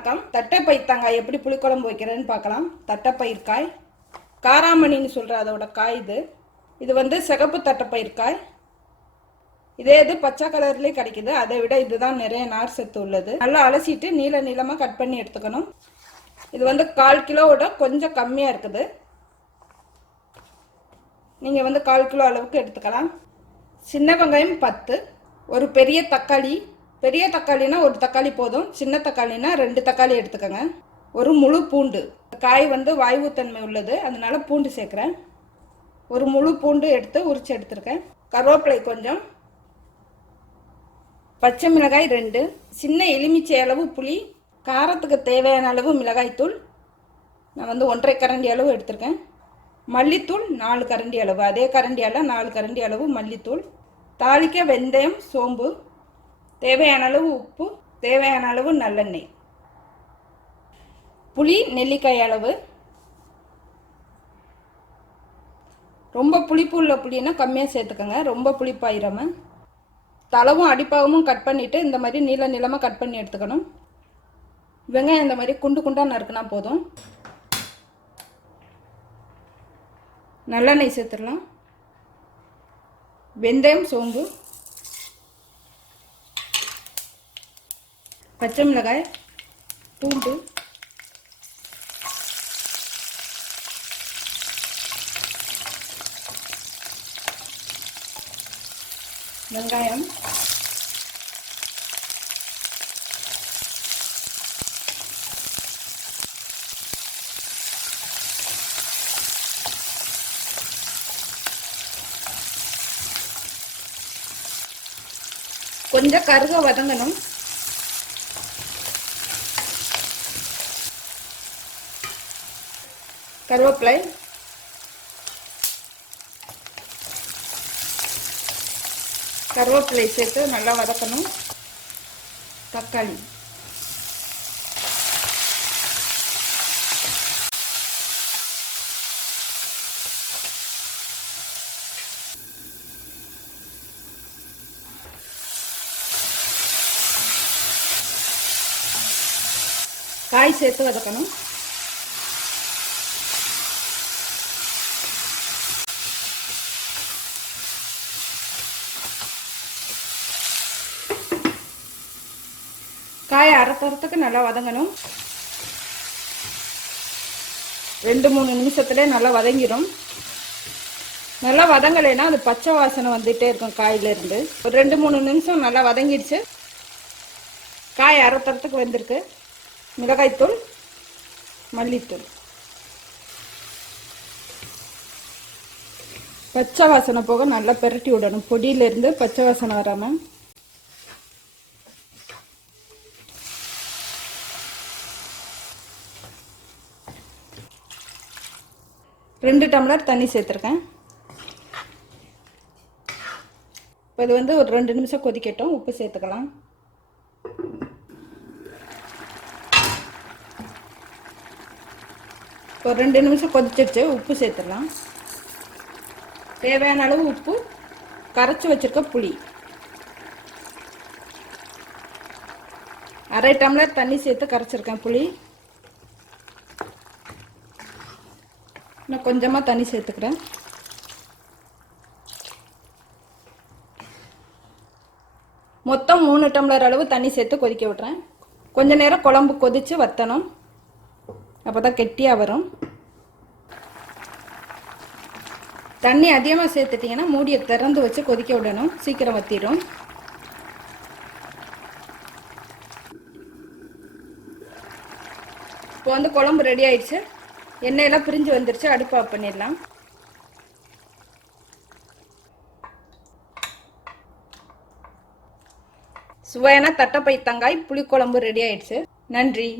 வணக்கம் தட்டைப்பயிர்த்தாங்காய் எப்படி புளிக்குழம்பு வைக்கிறேன்னு பார்க்கலாம். தட்டைப்பயிர்க்காய் காராமணின்னு சொல்கிற அதோட காய் இது. இது வந்து சிகப்பு தட்டைப்பயிர்க்காய் இதே இது பச்சை கலர்லேயே கிடைக்குது. அதை விட இதுதான் நிறைய நார் சத்து உள்ளது. நல்லா அலசிட்டு நீள நீளமாக கட் பண்ணி எடுத்துக்கணும். இது வந்து கால் கிலோவோட கொஞ்சம் கம்மியாக இருக்குது. நீங்கள் வந்து கால் கிலோ அளவுக்கு எடுத்துக்கலாம். சின்ன வெங்காயம் பத்து. ஒரு பெரிய தக்காளி பெரிய தக்காளினா ஒரு தக்காளி போதும் சின்ன தக்காளினா ரெண்டு தக்காளி எடுத்துக்கோங்க. ஒரு முழு பூண்டு. காய் வந்து வாய்வுத்தன்மை உள்ளது அதனால பூண்டு சேர்க்குறேன். ஒரு முழு பூண்டு எடுத்து உரிச்சு எடுத்துருக்கேன். கருவேப்பிலை கொஞ்சம். பச்சை மிளகாய் ரெண்டு. சின்ன எலுமிச்சை அளவு புளி. காரத்துக்கு தேவையான அளவு மிளகாய்த்தூள் நான் வந்து ஒன்றரை கரண்டி அளவு எடுத்திருக்கேன். மல்லித்தூள் நாலு கரண்டி அளவு. அதே கரண்டியால் நாலு கரண்டி அளவு மல்லித்தூள். தாளிக்க வெந்தயம் சோம்பு. தேவையான அளவு உப்பு தேவையான அளவு நல்லெண்ணெய். புளி நெல்லிக்காய் அளவு. ரொம்ப புளிப்பு உள்ள புளினா கம்மியாக சேர்த்துக்கோங்க. ரொம்ப புளிப்பாயிராம. தளவும் அடிப்பாகமும் கட் பண்ணிவிட்டு இந்த மாதிரி நீள நீளமாக கட் பண்ணி எடுத்துக்கணும். வெங்காயம் இந்த மாதிரி குண்டு குண்டாக நறுக்குனா போதும். நல்லெண்ணெய் சேர்த்துடலாம். வெந்தயம் சோம்பு. பச்சை மிளகாய் பூண்டு. வெங்காயம். கொஞ்சம் கருக வதங்கணும். கருவேப்பிலை. கருவேப்பிலை சேர்த்து நல்லா வதக்கணும். தக்காளி. காய் சேர்த்து வதக்கணும். காய் அரைத்துறதுக்கு நல்லா வதங்கணும். ரெண்டு மூணு நிமிஷத்துலேயே நல்லா வதங்கிடும். நல்லா வதங்கலைன்னா அது பச்சை வாசனை வந்துகிட்டே இருக்கும் காயிலேருந்து. ஒரு ரெண்டு மூணு நிமிஷம் நல்லா வதங்கிடுச்சு. காய் அரைத்துறதுக்கு வந்திருக்கு. மிளகாய்த்தூள் மல்லித்தூள். பச்சை வாசனை போக நல்லா பெரட்டி விடணும். பொடியிலேருந்து பச்சை வாசனை வராமல் ரெண்டு டம்ளர் தண்ணி சேர்த்துருக்கேன். இப்போ இது வந்து ஒரு ரெண்டு நிமிஷம் கொதிக்கட்டும் உப்பு சேர்த்துக்கலாம். ஒரு ரெண்டு நிமிஷம் கொதிச்சிருச்சு உப்பு சேர்த்துடலாம். தேவையான அளவு உப்பு கரைச்சி வச்சுருக்க புளி. அரை டம்ளர் தண்ணி சேர்த்து கரைச்சிருக்கேன் புளி. நான் கொஞ்சமாக தண்ணி சேர்த்துக்கிறேன். மொத்தம் மூணு டம்ளர் அளவு தண்ணி சேர்த்து கொதிக்க விட்றேன். கொஞ்ச நேரம் குழம்பு கொதித்து வற்றணும் அப்போ தான் கெட்டியாக வரும். தண்ணி அதிகமாக சேர்த்துட்டிங்கன்னா மூடியை திறந்து வச்சு கொதிக்க விடணும். சீக்கிரம் வத்திடும். இப்போ வந்து குழம்பு ரெடி ஆயிடுச்சு. எண்ணெயெல்லாம் பிரிஞ்சு வந்துருச்சு அடுப்பு ஆஃப் பண்ணிடலாம். சுவையான தட்டைப்பை தங்காய் புளிக்குழம்பு ரெடி ஆயிடுச்சு. நன்றி.